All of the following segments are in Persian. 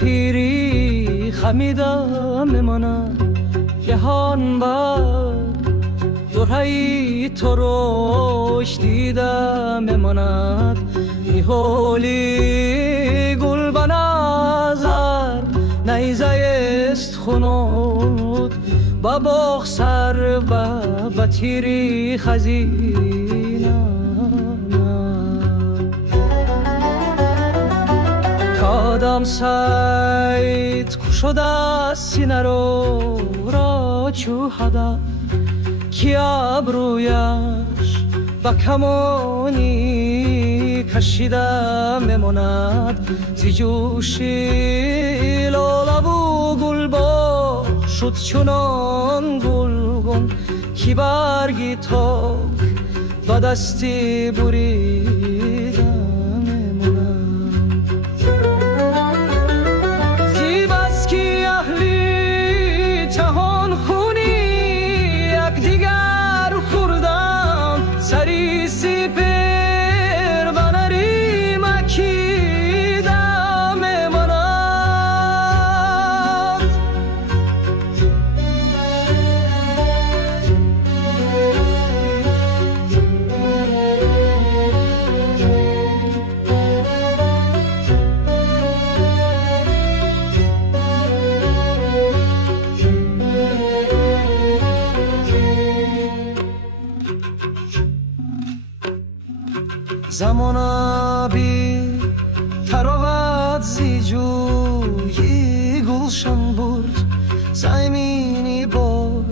پیری خمیدم میمانم جهان بر دورهی تو روش دیدم میماند میهولی گل به نظر نیزه است خنود با باغ سر و تیری خزینه کادام سید کشده سینه رو را چو هدف کی ابرویش با کمانی کشیده میماند زی جوشی لاله و گلباغ شد چنان گلگون کی برگی تاک با دستی بریده زمان آبی تراوت زی جویی گلشن بود زمینی بار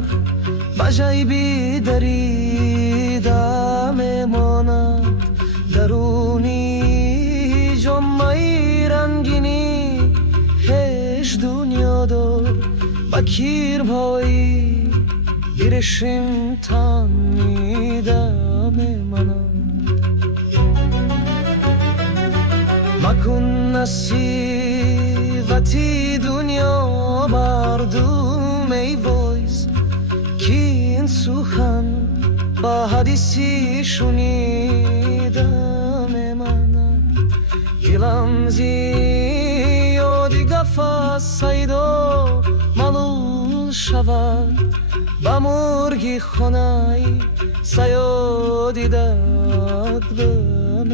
بجای بی دریده میماند درونی جمعی رنگینی هش دنیا دار با کیر پایی بیرشیم تنیده میماند مکن نصیحتی دنیا مردم ای وایس کی این سخن با حدیثی شنیدم من دلم زیادی قفس سیدا ملول شود با مرگی خونه‌ای سیادی داد به من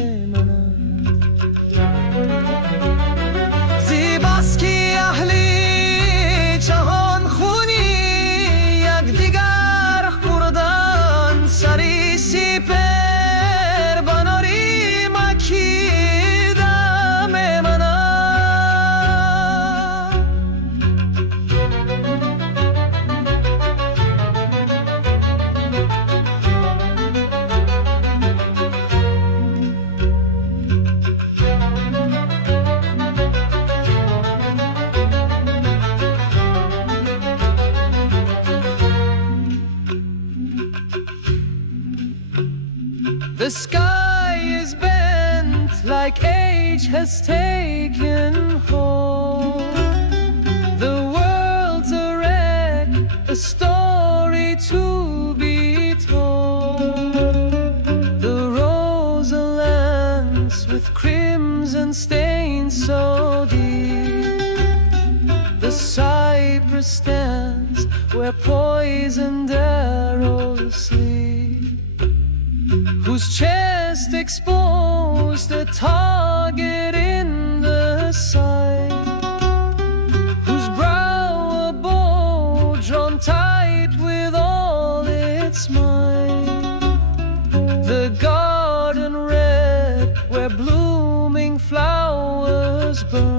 زیباست که اهلی جهان خونی یک دیگر کردن سری سپر بناری مکیدم منم The sky is bent like age has taken hold. The world's a wreck, a story to be told. The roselands with crimson stains so deep. The cypress stands where poisoned arrows sleep. whose chest exposed, a target in the side, whose brow a bow drawn tight with all its might. The garden red where blooming flowers burn,